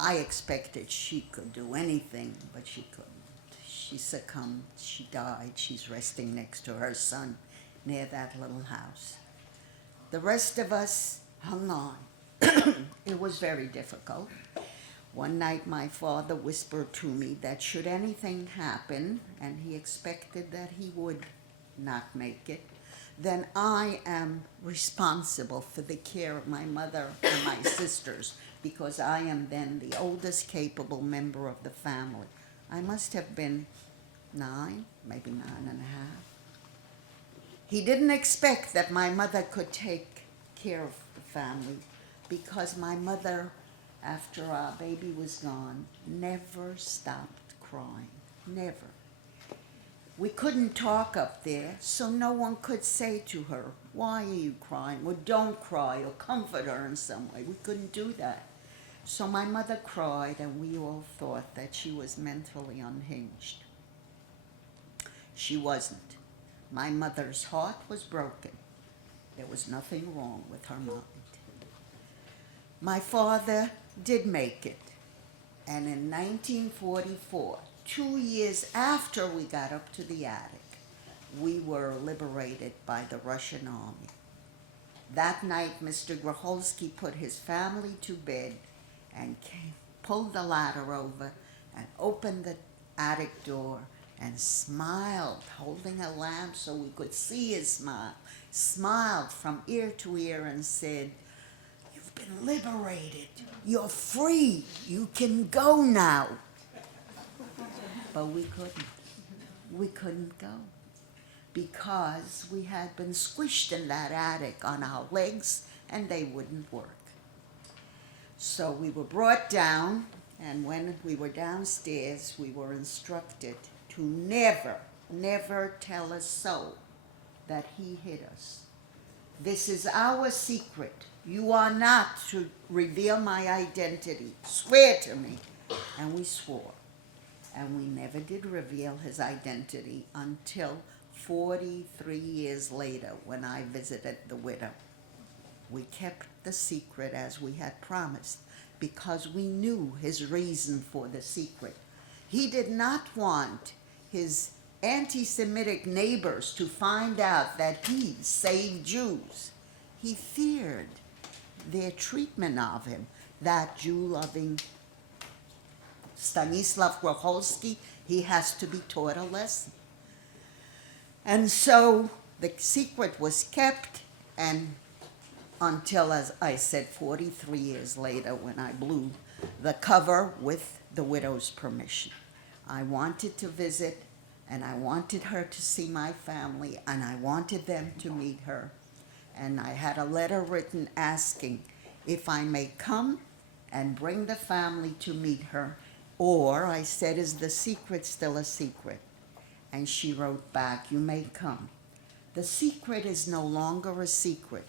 I expected she could do anything, but she couldn't. She succumbed, she died, she's resting next to her son near that little house. The rest of us hung on. It was very difficult. One night my father whispered to me that should anything happen, and he expected that he would not make it, then I am responsible for the care of my mother and my sisters, because I am then the oldest capable member of the family. I must have been 9, maybe 9.5. He didn't expect that my mother could take care of the family, because my mother, after our baby was gone, never stopped crying. Never. We couldn't talk up there, so no one could say to her, "Why are you crying?" or "Don't cry," or comfort her in some way. We couldn't do that. So my mother cried, and we all thought that she was mentally unhinged. She wasn't. My mother's heart was broken. There was nothing wrong with her mind. My father did make it, and in 1944, 2 years after we got up to the attic, we were liberated by the Russian army. That night, Mr. Gracholski put his family to bed and pulled the ladder over and opened the attic door and smiled, holding a lamp so we could see his smile, smiled from ear to ear and said, "You've been liberated. You're free. You can go now." But we couldn't. We couldn't go because we had been squished in that attic on our legs and they wouldn't work. So we were brought down, and when we were downstairs, we were instructed to never tell a soul that he hit us. "This is our secret. You are not to reveal my identity. Swear to me." And we swore. And we never did reveal his identity until 43 years later when I visited the widow. We kept the secret as we had promised because we knew his reason for the secret. He did not want his anti-Semitic neighbors to find out that he saved Jews. He feared their treatment of him, that Jew-loving Stanislav Gracholski. He has to be taught a lesson. And so the secret was kept, and until, as I said, 43 years later when I blew the cover with the widow's permission. I wanted to visit, and I wanted her to see my family, and I wanted them to meet her. And I had a letter written asking if I may come and bring the family to meet her, or I said, "Is the secret still a secret?" And she wrote back, "You may come. The secret is no longer a secret,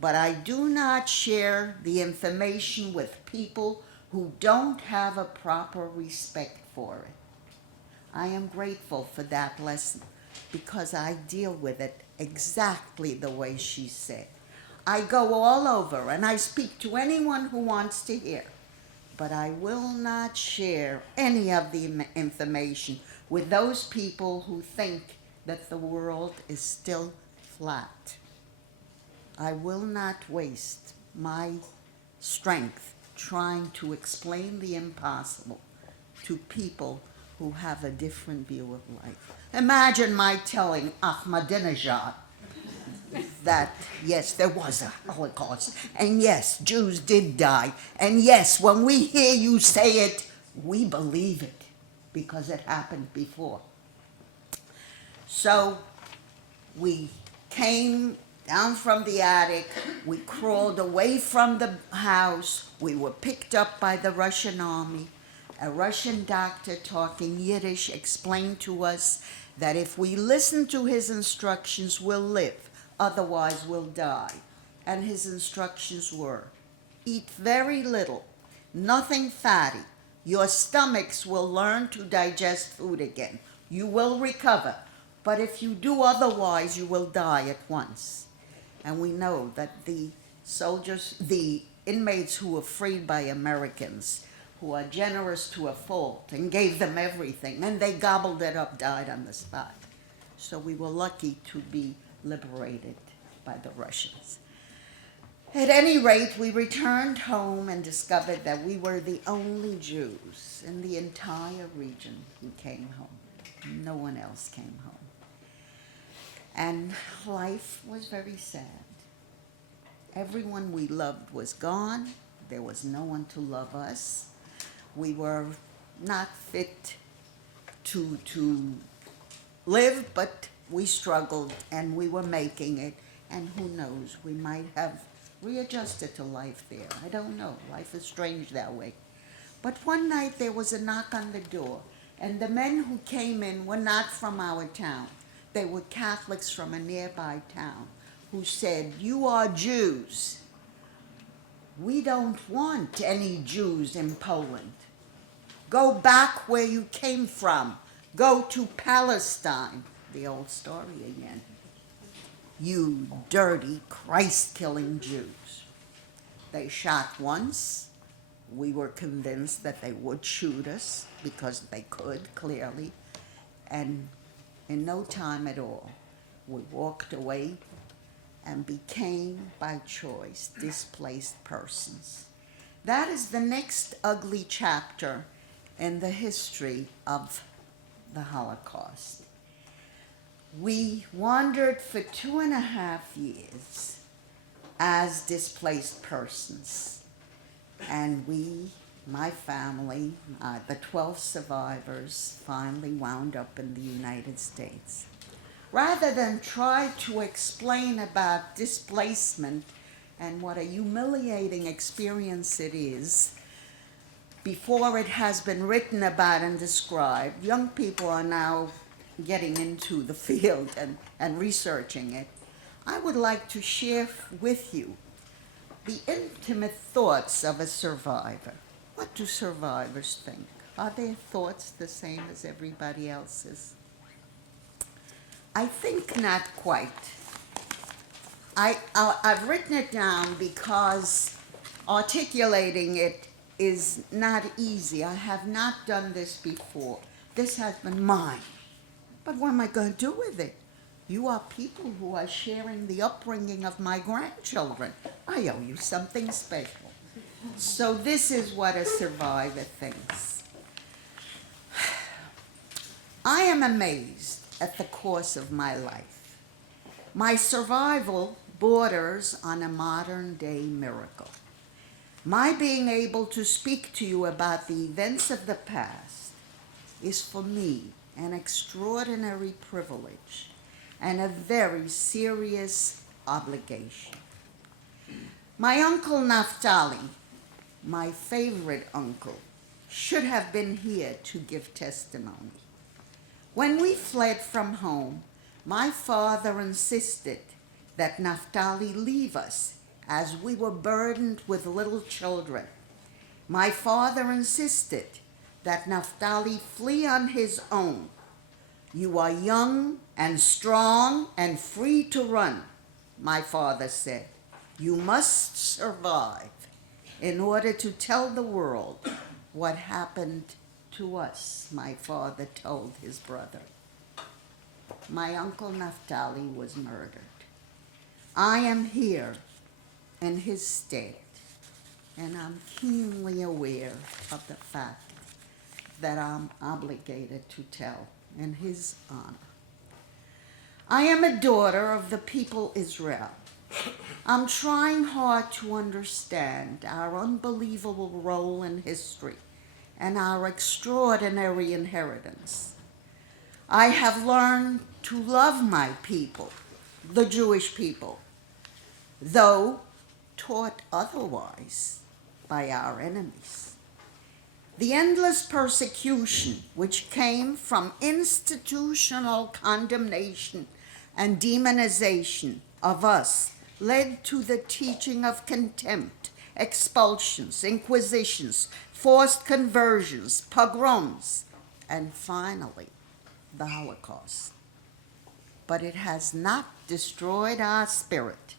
but I do not share the information with people who don't have a proper respect for it." I am grateful for that lesson because I deal with it exactly the way she said. I go all over and I speak to anyone who wants to hear, but I will not share any of the information with those people who think that the world is still flat. I will not waste my strength trying to explain the impossible to people who have a different view of life. Imagine my telling Ahmadinejad that, yes, there was a Holocaust, and yes, Jews did die, and yes, when we hear you say it, we believe it, because it happened before. So we came down from the attic, we crawled away from the house, we were picked up by the Russian army. A Russian doctor talking Yiddish explained to us that if we listen to his instructions, we'll live, otherwise we'll die. And his instructions were, eat very little, nothing fatty. Your stomachs will learn to digest food again. You will recover. But if you do otherwise, you will die at once. And we know that the soldiers, the inmates who were freed by Americans, who are generous to a fault and gave them everything, and they gobbled it up, died on the spot. So we were lucky to be liberated by the Russians. At any rate, we returned home and discovered that we were the only Jews in the entire region who came home. No one else came home. And life was very sad. Everyone we loved was gone. There was no one to love us. We were not fit to live, but we struggled and we were making it. And who knows, we might have readjusted to life there. I don't know. Life is strange that way. But one night there was a knock on the door, and the men who came in were not from our town. They were Catholics from a nearby town who said, "You are Jews. We don't want any Jews in Poland. Go back where you came from. Go to Palestine." The old story again. You dirty, Christ-killing Jews. They shot once. We were convinced that they would shoot us because they could, clearly. And in no time at all, we walked away and became, by choice, displaced persons. That is the next ugly chapter in the history of the Holocaust. We wandered for 2.5 years as displaced persons. And we, my family, the 12 survivors, finally wound up in the United States. Rather than try to explain about displacement and what a humiliating experience it is before it has been written about and described, young people are now getting into the field and researching it. I would like to share with you the intimate thoughts of a survivor. What do survivors think? Are their thoughts the same as everybody else's? I think not quite. I've written it down because articulating it is not easy. I have not done this before. This has been mine. But what am I going to do with it? You are people who are sharing the upbringing of my grandchildren. I owe you something special. So this is what a survivor thinks. I am amazed at the course of my life. My survival borders on a modern-day miracle. My being able to speak to you about the events of the past is for me an extraordinary privilege and a very serious obligation. My uncle Naphtali, my favorite uncle, should have been here to give testimony. When we fled from home, my father insisted that Naphtali leave us as we were burdened with little children. My father insisted that Naphtali flee on his own. You are young and strong and free to run, my father said. You must survive in order to tell the world what happened to us, my father told his brother. My uncle Naphtali was murdered. I am here in his stead, and I'm keenly aware of the fact that I'm obligated to tell in his honor. I am a daughter of the people Israel. I'm trying hard to understand our unbelievable role in history and our extraordinary inheritance. I have learned to love my people, the Jewish people, though taught otherwise by our enemies. The endless persecution which came from institutional condemnation and demonization of us led to the teaching of contempt, expulsions, inquisitions, forced conversions, pogroms, and finally, the Holocaust. But it has not destroyed our spirit.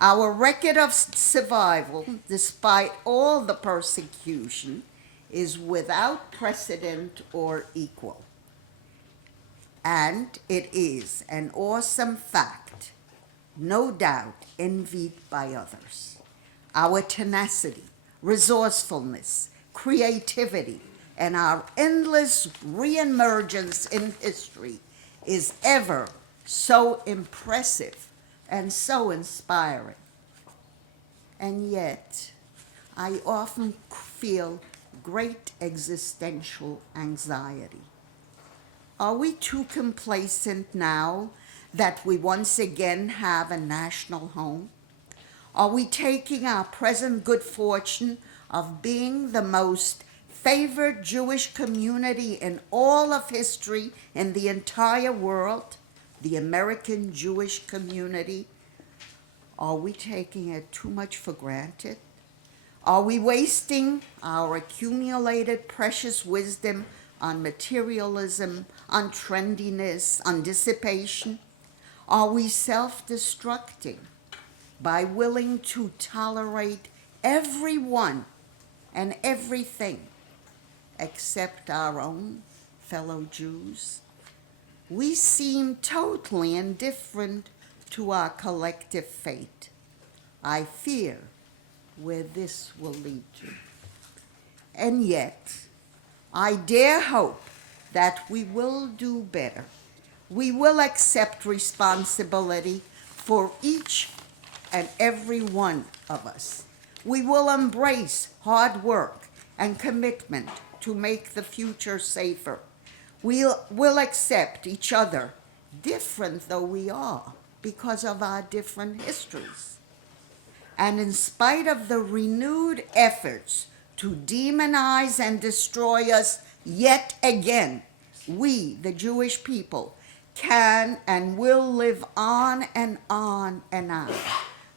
Our record of survival, despite all the persecution, is without precedent or equal. And it is an awesome fact, no doubt envied by others. Our tenacity, resourcefulness, creativity, and our endless reemergence in history is ever so impressive and so inspiring. And yet, I often feel great existential anxiety. Are we too complacent now that we once again have a national home? Are we taking our present good fortune of being the most favored Jewish community in all of history in the entire world, the American Jewish community? Are we taking it too much for granted? Are we wasting our accumulated precious wisdom on materialism, on trendiness, on dissipation? Are we self-destructing by willing to tolerate everyone and everything except our own fellow Jews? We seem totally indifferent to our collective fate. I fear where this will lead to. And yet, I dare hope that we will do better. We will accept responsibility for each and every one of us. We will embrace hard work and commitment to make the future safer. We'll accept each other, different though we are, because of our different histories. And in spite of the renewed efforts to demonize and destroy us yet again, we, the Jewish people, can and will live on and on and on.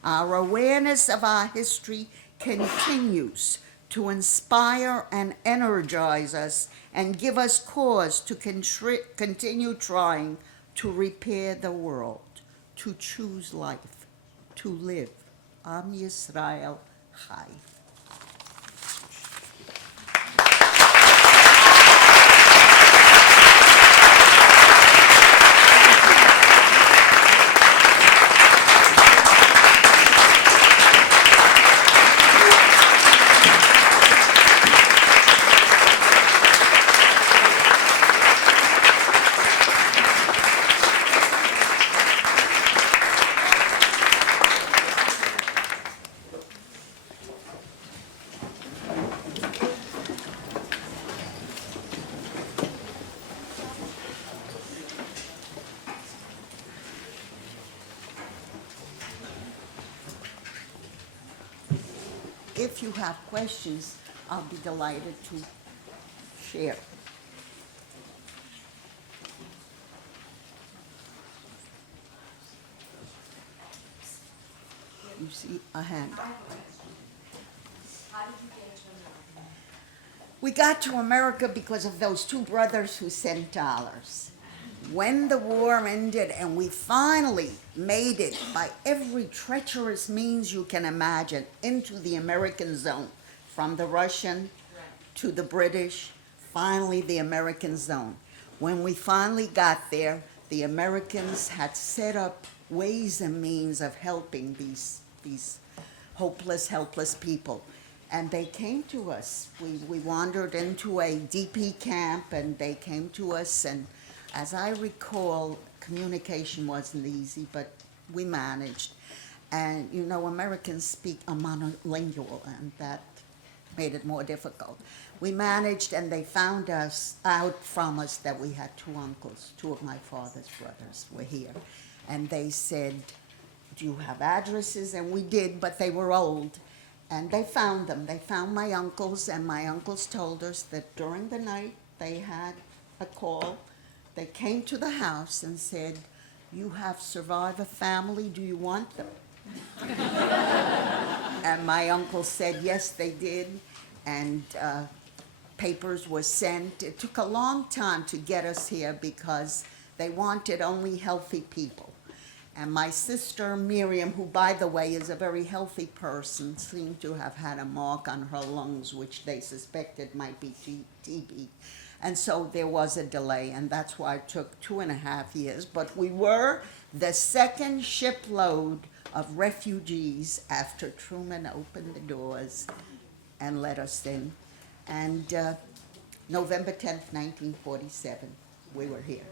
Our awareness of our history continues to inspire and energize us and give us cause to continue trying to repair the world, to choose life, to live. Am Yisrael Chai. If you have questions, I'll be delighted to share. You see a hand. How did you get to America? We got to America because of those two brothers who sent dollars. When the war ended and we finally made it by every treacherous means you can imagine into the American zone, from the Russian to the British, finally the American zone. When we finally got there, the Americans had set up ways and means of helping these hopeless, helpless people. And they came to us. We wandered into a DP camp and they came to us, and as I recall, communication wasn't easy, but we managed. And you know, Americans speak a monolingual, and that made it more difficult. We managed, and they found us out from us that we had two uncles, two of my father's brothers were here. And they said, do you have addresses? And we did, but they were old. And they found them. They found my uncles, and my uncles told us that during the night they had a call. They came to the house and said, you have survivor family, do you want them? And my uncle said, yes, they did, and papers were sent. It took a long time to get us here because they wanted only healthy people. And my sister Miriam, who by the way is a very healthy person, seemed to have had a mark on her lungs, which they suspected might be TB. And so there was a delay, and that's why it took 2.5 years. But we were the second shipload of refugees after Truman opened the doors and let us in. And November 10th, 1947, we were here.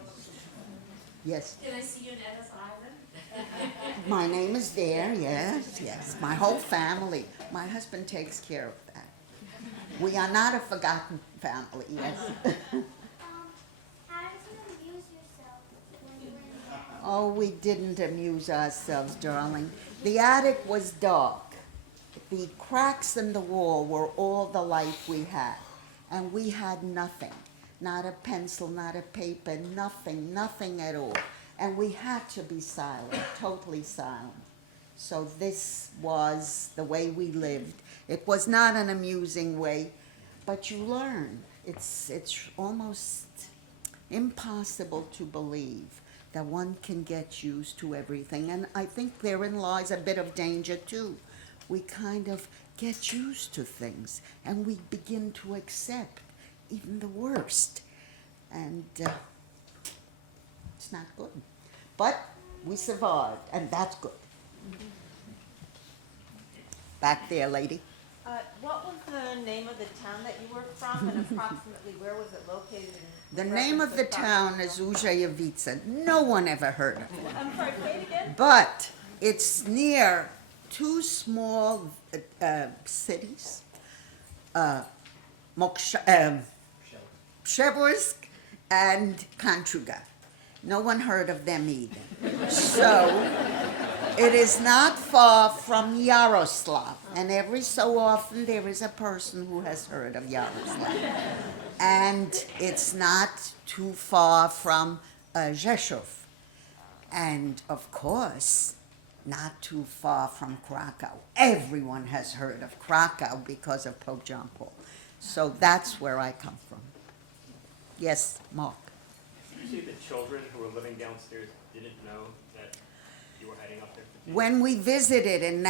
Yes. Can I see you in Ellis Island? My name is there, yes, yes. My whole family. My husband takes care of that. We are not a forgotten family, yes. How did you amuse yourself when you were in there? Oh, we didn't amuse ourselves, darling. The attic was dark. The cracks in the wall were all the light we had. And we had nothing. Not a pencil, not a paper, nothing, nothing at all. And we had to be silent, totally silent. So this was the way we lived. It was not an amusing way, but you learn. It's almost impossible to believe that one can get used to everything. And I think therein lies a bit of danger too. We kind of get used to things and we begin to accept even the worst. And it's not good. But we survived, and that's good. Back there, lady. What was the name of the town that you were from, and approximately where was it located? The name of the town is Uzhayevica. No one ever heard of it. I'm sorry, say it again? But it's near two small cities, Pshevorsk and Kantruga. No one heard of them either. So it is not far from Yaroslav, and every so often there is a person who has heard of Yaroslav. And it's not too far from Rzeszów, and of course, not too far from Krakow. Everyone has heard of Krakow because of Pope John Paul. So that's where I come from. Yes, Mark. Usually the children who were living downstairs didn't know that you were heading up there? When we visited in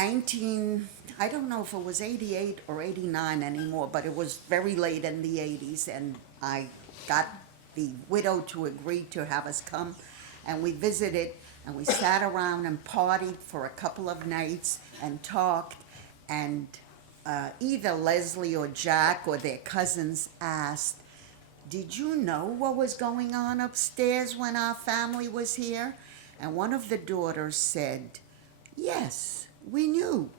I don't know if it was 88 or 89 anymore, but it was very late in the 80s, and I got the widow to agree to have us come, and we visited, and we sat around and partied for a couple of nights and talked, and either Leslie or Jack or their cousins asked, "Did you know what was going on upstairs when our family was here?" And one of the daughters said, "Yes, we knew,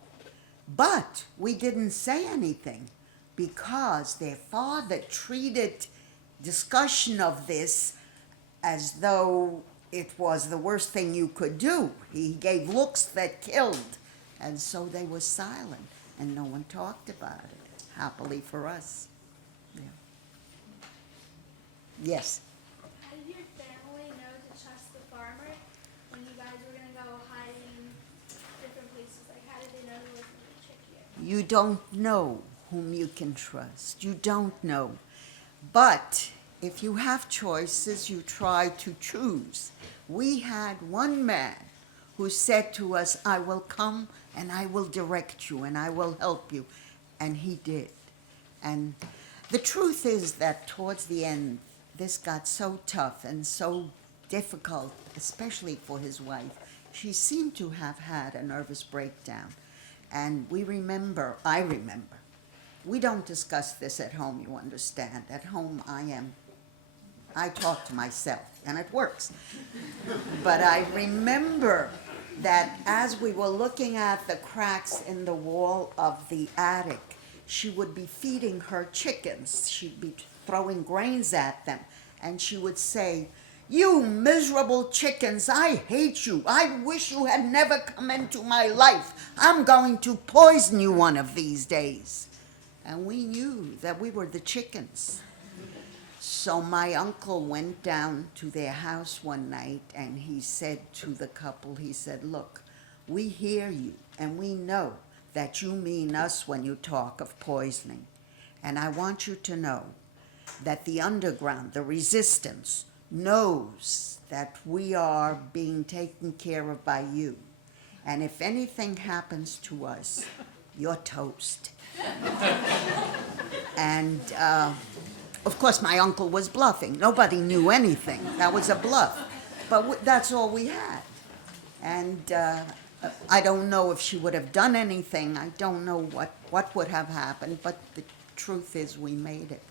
but we didn't say anything because their father treated discussion of this as though it was the worst thing you could do. He gave looks that killed, and so they were silent, and no one talked about it, happily for us." Yeah. Yes. How did your family know to trust the farmer when you guys were going to go hiding different places? Like, how did they know he wasn't going to trick you? You don't know whom you can trust. You don't know. But if you have choices, you try to choose. We had one man who said to us, "I will come and I will direct you and I will help you." And he did. And the truth is that towards the end, this got so tough and so difficult, especially for his wife. She seemed to have had a nervous breakdown. And I remember, we don't discuss this at home, you understand. At home I talk to myself, and it works. But I remember that as we were looking at the cracks in the wall of the attic, she would be feeding her chickens. She'd be throwing grains at them, and she would say, "You miserable chickens, I hate you. I wish you had never come into my life. I'm going to poison you one of these days." And we knew that we were the chickens. So my uncle went down to their house one night, and he said to the couple, he said, "Look, we hear you, and we know that you mean us when you talk of poisoning. And I want you to know that the underground, the resistance, knows that we are being taken care of by you. And if anything happens to us, you're toast. And of course, my uncle was bluffing. Nobody knew anything. That was a bluff. But that's all we had. And I don't know if she would have done anything. I don't know what would have happened, but the truth is we made it.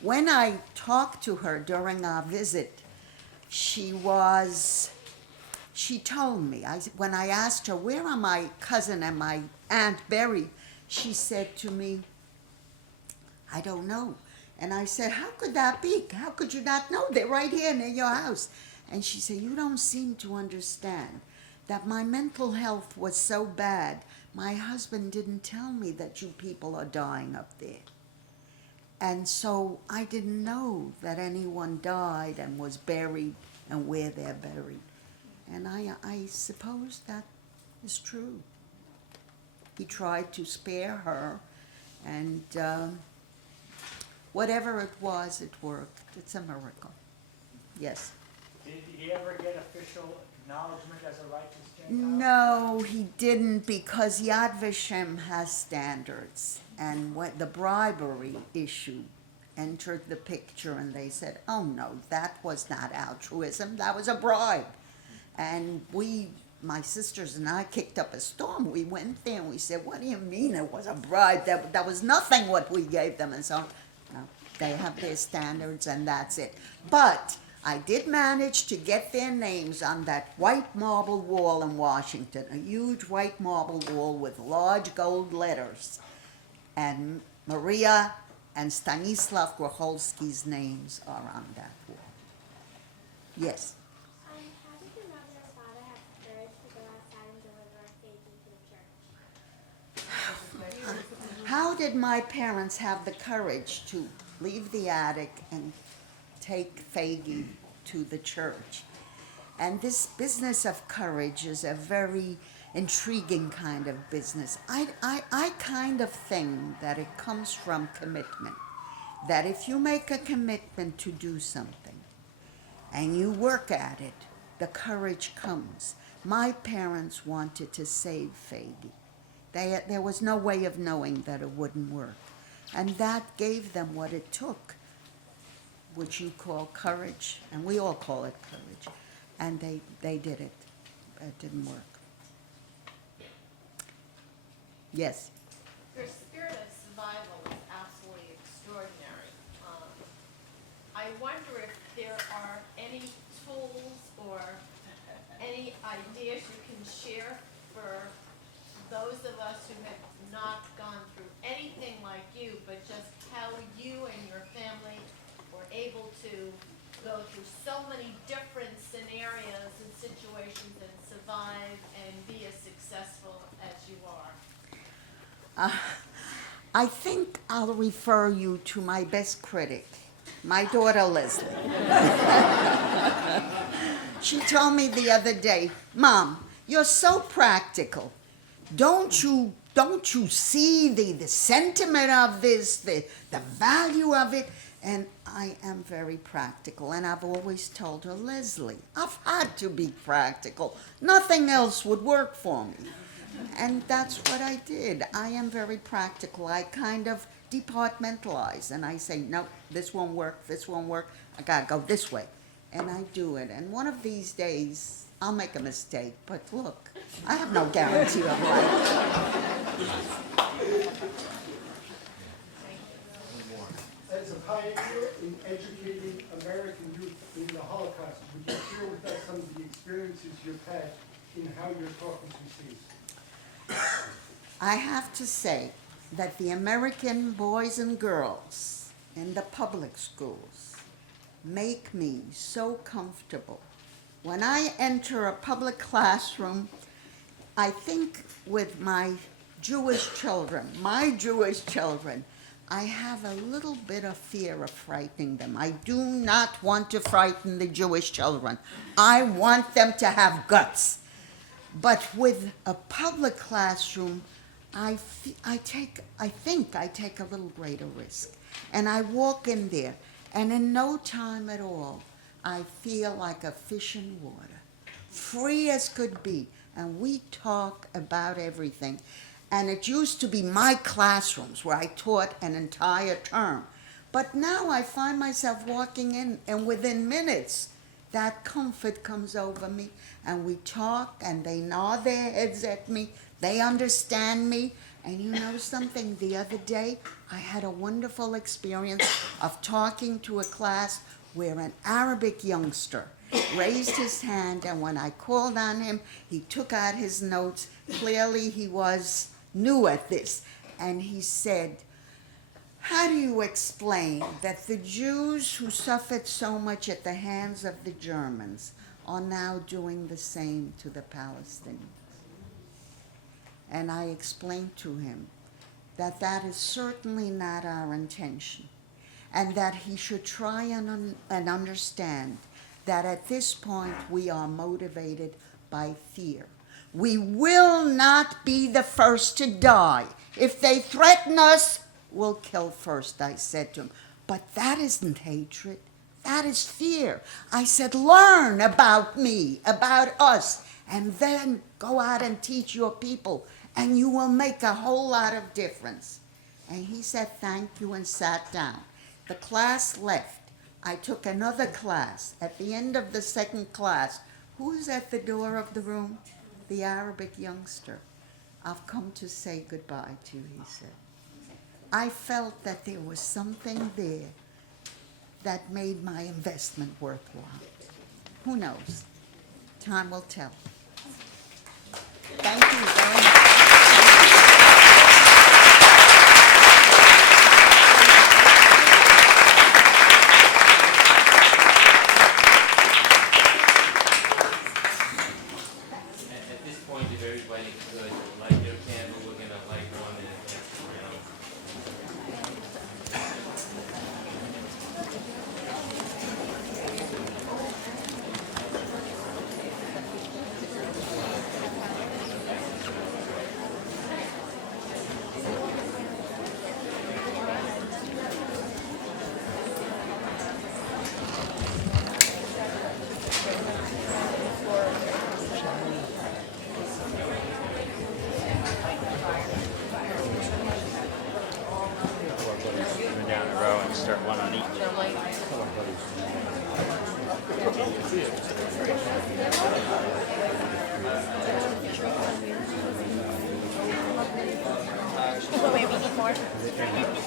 When I talked to her during our visit, she told me, when I asked her, where are my cousin and my aunt buried? She said to me, I don't know. And I said, how could that be? How could you not know? They're right here near your house. And she said, you don't seem to understand that my mental health was so bad, my husband didn't tell me that you people are dying up there. And so I didn't know that anyone died and was buried and where they're buried. And I suppose that is true. He tried to spare her, and whatever it was, it worked. It's a miracle. Yes. Did he ever get official acknowledgement as a righteous Gentile? No, he didn't, because Yad Vashem has standards. And when the bribery issue entered the picture, and they said, oh no, that was not altruism, that was a bribe. And my sisters and I kicked up a storm. We went there and we said, what do you mean it was a bribe? That was nothing what we gave them. And so, no, they have their standards and that's it. But I did manage to get their names on that white marble wall in Washington, a huge white marble wall with large gold letters. And Maria and Stanislav Grocholski's names are on that wall. Yes. How did your mother and father have courage to go outside and deliver a baby to the church? How did my parents have the courage to leave the attic and take Faggy to the church? And this business of courage is a very intriguing kind of business. I kind of think that it comes from commitment. That if you make a commitment to do something and you work at it, the courage comes. My parents wanted to save Faggy. There was no way of knowing that it wouldn't work. And that gave them what it took, which you call courage, and we all call it courage. And they did it. It didn't work. Yes. Your spirit of survival is absolutely extraordinary. I wonder if there are any tools or any ideas you can share for those of us who have not gone through anything like you, but just how you and your family were able to go through so many different scenarios and situations and survive and be as successful as you are. I think I'll refer you to my best critic, my daughter Leslie. She told me the other day, Mom, you're so practical. Don't you see the sentiment of this, the value of it? And I am very practical, and I've always told her, Leslie, I've had to be practical. Nothing else would work for me. And that's what I did. I am very practical. I kind of departmentalize, and I say, no, this won't work, I gotta go this way. And I do it. And one of these days, I'll make a mistake, but look, I have no guarantee of life. As a pioneer in educating American youth in the Holocaust, would you share with us some of the experiences you've had in how you're taught these receipts? I have to say that the American boys and girls in the public schools make me so comfortable. When I enter a public classroom, I think with my Jewish children, I have a little bit of fear of frightening them. I do not want to frighten the Jewish children. I want them to have guts. But with a public classroom, I think I take a little greater risk. And I walk in there, and in no time at all, I feel like a fish in water, free as could be. And we talk about everything. And it used to be my classrooms where I taught an entire term. But now I find myself walking in, and within minutes, that comfort comes over me, and we talk, and they nod their heads at me. They understand me. And you know something? The other day, I had a wonderful experience of talking to a class where an Arabic youngster raised his hand, and when I called on him, he took out his notes. Clearly, he was new at this. And he said, how do you explain that the Jews who suffered so much at the hands of the Germans are now doing the same to the Palestinians? And I explained to him that that is certainly not our intention, and that he should try and understand that at this point we are motivated by fear. We will not be the first to die. If they threaten us, we'll kill first, I said to him. But that isn't hatred. That is fear. I said, learn about me, about us, and then go out and teach your people, and you will make a whole lot of difference. And he said, thank you, and sat down. The class left. I took another class. At the end of the second class, who's at the door of the room? The Arabic youngster. I've come to say goodbye to you, he said. I felt that there was something there that made my investment worthwhile. Who knows? Time will tell. Thank you very much. At this point, if everybody could light their candle, we're gonna light one and pass it around. Down the row and start one on each.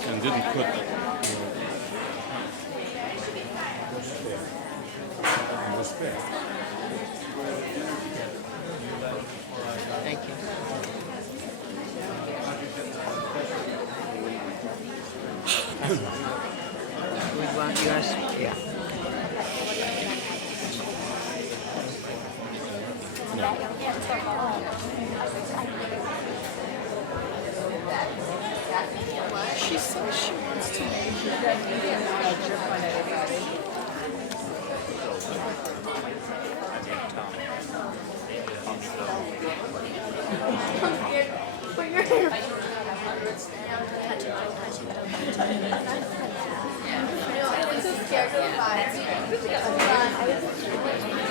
And didn't put Thank you. We want yours? Yeah. She says she wants to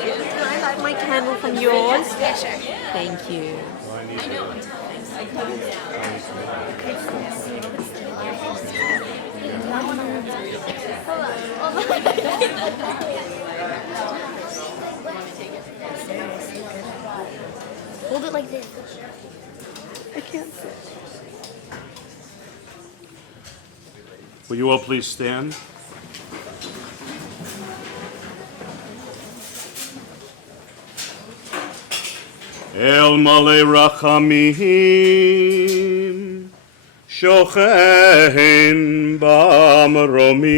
Can I light my candle from yours? Yeah, sure. Thank you. Hold it like this. I can't sit. Will you all please stand? El male rachamim, shochen b'amromim,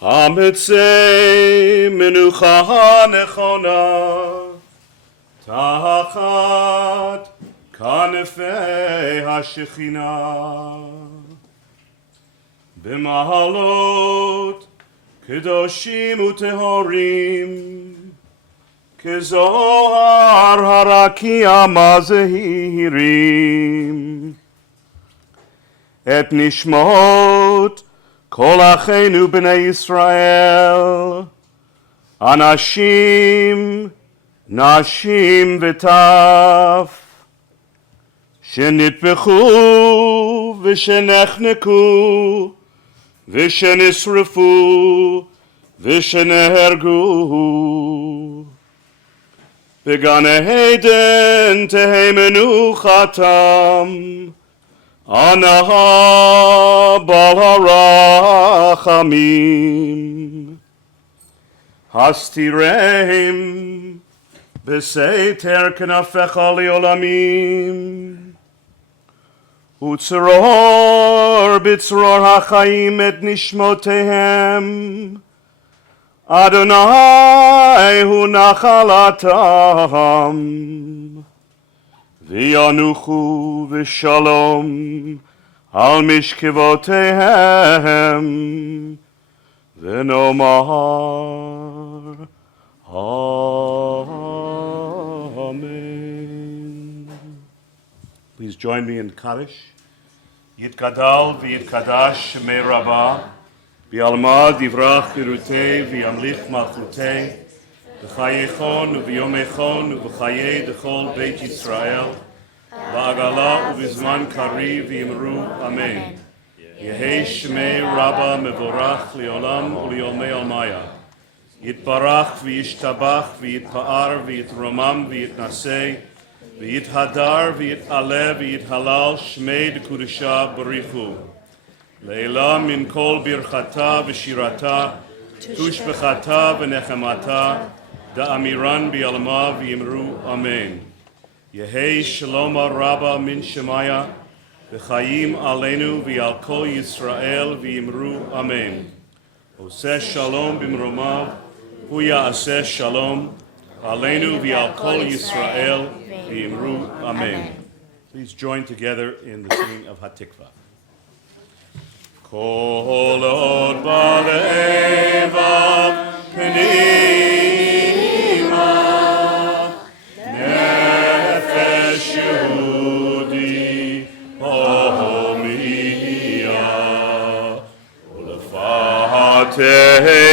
hamitzei menucha nechona, tachat kanefei hashechina, b'mahalot kedoshim utehorim, כזוהר הרקיע מזהירים את נשמות כל אחינו בני ישראל, אנשים, נשים וטף, שנטבחו ושנחנקו ושנשרפו ושנהרגו. בגן עדן תהא מנוחתם, אנא בעל הרחמים. הסתירם בסתר כנפיך לעולמים, וצרור בצרור החיים את נשמותיהם. אדוני הוא נחלתם, וינוחו בשלום על משכבותיהם, ונאמר Amen. Please join me in Kaddish. Yitgadal v'yitkadash shemei Rabbah, v'yalma divrach chirutei v'yamlich malchutei, v'chayechon v'yomechon v'chayei d'chol Beit Yisrael, v'agala u'vizman kari v'yimru Amen. Yehei shemei Rabbah mevorach li'olam u'li'olmei almaya. יתברך וישתבח ויתפאר ויתרומם ויתנשא ויתהדר ויתעלה ויתהלל שמי דקודשה בריחו. לעילה מן כל ברכתה ושירתה, תושבחתה ונחמתה, דאמירן בעלמה ויאמרו אמן. יהי שלום הרבה מן שמיה, וחיים עלינו ועל כל ישראל ויאמרו אמן. עושה שלום במרומיו, הוא יעשה שלום עלינו ועל כל ישראל ויאמרו אמן. Please join together in the singing of Hatikva. כל עוד בלבב פנימה, נפש יהודי הומייה, ולפתי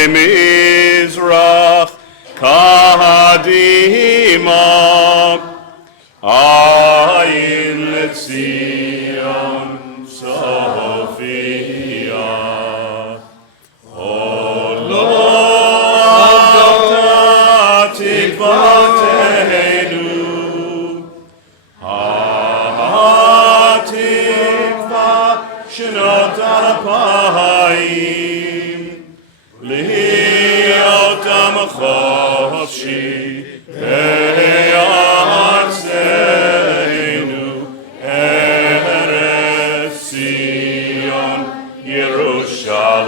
מזרח קדימה, עין לציון סופיה. עוד לא עבדה תקוותנו, התקווה שנות אלפיים, להיות עם חופשי בארצנו, ארץ ציון ירושלים.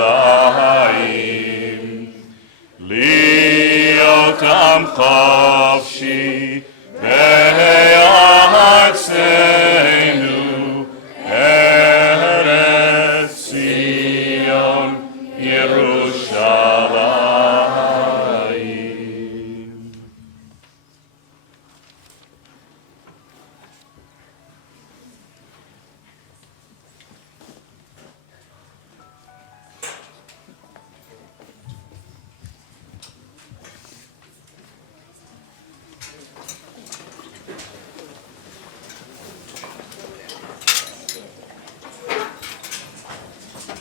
להיות עם חופשי בארצנו, ארץ ציון ירושלים.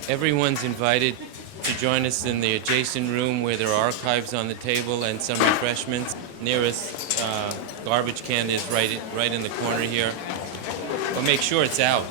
Everyone's invited to join us in the adjacent room where there are archives on the table and some refreshments. Nearest garbage can is right in the corner here. But make sure it's out.